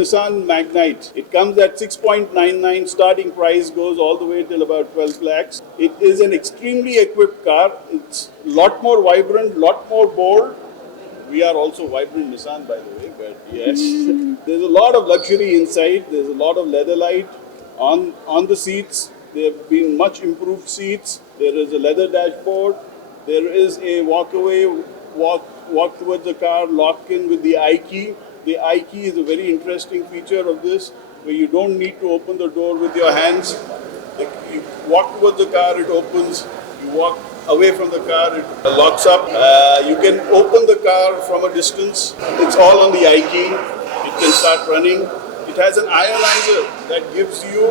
Nissan Magnite. It comes at 6.99. Starting price goes all the way till about 12 lakhs. It is an extremely equipped car. It's a lot more vibrant, lot more bold. We are also vibrant Nissan, by the way, but yes. There's a lot of luxury inside. There's a lot of leather light on the seats. There have been much improved seats. There is a leather dashboard. There is a walk towards the car, lock in with the iKey. The iKey is a very interesting feature of this, where you don't need to open the door with your hands. You walk towards the car, it opens. You walk away from the car, it locks up. You can open the car from a distance. It's all on the iKey. It can start running. It has an ionizer that gives you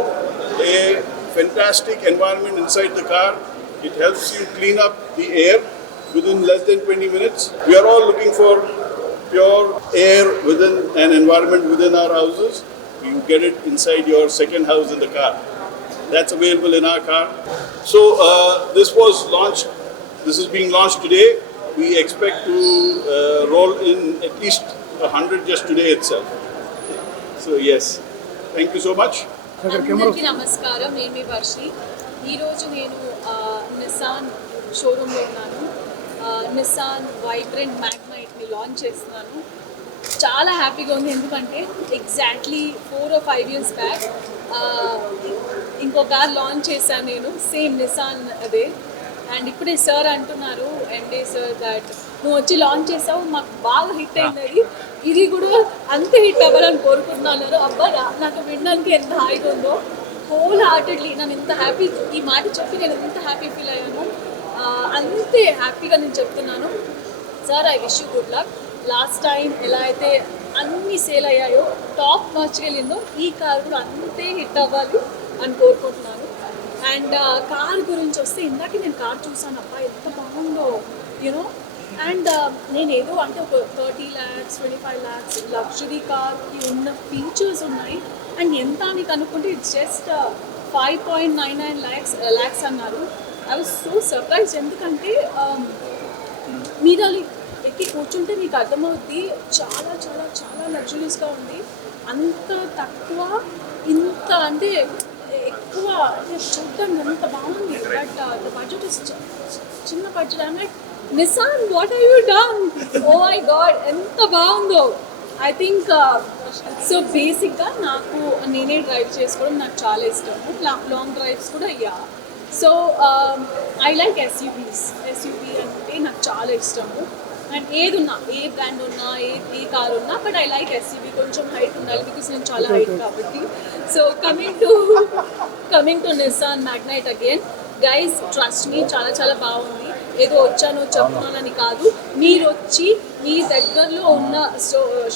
a fantastic environment inside the car. It helps you clean up the air within less than 20 minutes. We are all looking for pure air within an environment within our houses. You get it inside your second house in the car. That's available in our car. So this was launched. This is being launched today. We expect to roll in at least 100 just today itself. So yes, thank you so much. అందరికీ నమస్కారం. నేను మీ వర్షి. ఈరోజు నేను నిసాన్ షోరూంలో ఉన్నాను. Nissan vibrant మ్యాగ్నైట్ని లాంచ్ చేస్తున్నాను. చాలా హ్యాపీగా ఉంది, ఎందుకంటే ఎగ్జాక్ట్లీ 4 or 5 years బ్యాక్ ఇంకో కార్ లాంచ్ చేశాను నేను, సేమ్ నిసాన్ అదే. అండ్ ఇప్పుడే సార్ అంటున్నారు, ఎండే సార్, దట్ నువ్వు వచ్చి లాంచ్ చేసావు, మాకు బాగా హిట్ అయింది అది, ఇది కూడా అంతే హిట్ అవ్వాలని కోరుకుంటున్నాను. అబ్బా, నాకు వినడానికి ఎంత హాయిగా ఉందో. హోల్ హార్టెడ్లీ నేను ఇంత హ్యాపీ, ఈ మాట చెప్పి నేను ఎంత హ్యాపీ ఫీల్ అయ్యాను, అంతే హ్యాపీగా నేను చెప్తున్నాను. Sir, I wish you good luck. Last time ఎలా అయితే అన్నీ సేల్ అయ్యాయో, టాప్ నాచ్కి వెళ్ళిందో, ఈ కార్ కూడా అంతే హిట్ అవ్వాలి అని కోరుకుంటున్నాను. అండ్ కార్ గురించి వస్తే, ఇందాక నేను కార్ చూసాను, అబ్బా ఎంత బాగుందో, యూనో. అండ్ నేను ఏదో అంటే ఒక 30 lakhs 25 lakhs లగ్జరీ కార్కి ఉన్న ఫీచర్స్ ఉన్నాయి. అండ్ ఎంత అని కనుక్కుంటే ఇట్స్ జస్ట్ 5.99 lakhs అన్నారు. ఐ వాజ్ సో సర్ప్రైజ్, ఎందుకంటే మీరు ఎక్కి కూర్చుంటే మీకు అర్థమవుద్ది, చాలా చాలా చాలా లగ్జరీస్గా ఉంది. అంత తక్కువ, ఇంత అంటే ఎక్కువ, అంటే చూడడానికి అంత బాగుంది. బట్ ద బడ్జెట్ ఇస్ చిన్న budget. I'm like, Nissan, what are you done? Oh my God, ఎంత బాగుందో. ఐ థింక్ సో బేసిక్గా నాకు నేనే డ్రైవ్ చేసుకోవడం నాకు చాలా ఇష్టము. లాంగ్ డ్రైవ్స్ కూడా అయ్యా. సో ఐ లైక్ ఎస్యూవీ అంటే నాకు చాలా ఇష్టము. అండ్ ఏది ఉన్నా, ఏ బ్రాండ్ ఉన్నా, ఏ కార్ ఉన్నా, బట్ ఐ లైక్ ఎస్యూవీ. కొంచెం హైట్ ఉండాలి, బికాస్ నేను చాలా హైట్ కాబట్టి. So coming to Nissan Magnite again, guys, trust me, చాలా చాలా బాగుంది. ఏదో వచ్చానో చెప్తున్నానని కాదు, మీరు వచ్చి మీ దగ్గరలో ఉన్న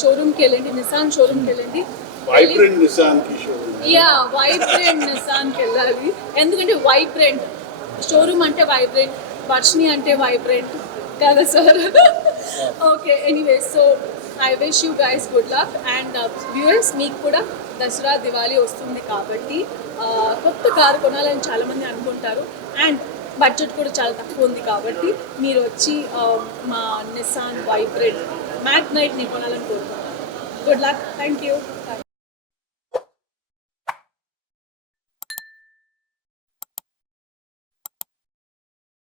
షోరూమ్కి వెళ్ళండి, నిసాన్ షోరూమ్కి వెళ్ళండి. వైబ్రెంట్ నిసాన్ కి షోరూమ్. యా, వైబ్రెంట్ నిసాన్కి వెళ్ళాలి, ఎందుకంటే వైబ్రెంట్ షోరూమ్ అంటే వైబ్రెంట్, వర్షిని అంటే వైబ్రెంట్ కదా sir. Okay, anyway, so I wish you guys good luck. And viewers, మీకు కూడా దసరా దివాళీ వస్తుంది కాబట్టి కొత్త కారు కొనాలని చాలామంది అనుకుంటారు. అండ్ బడ్జెట్ కూడా చాలా తక్కువ ఉంది కాబట్టి మీరు వచ్చి మా నిసాన్ వైబ్రెంట్ మ్యాగ్నైట్ని కొనాలని కోరుకుంటున్నాను. Good luck, thank you.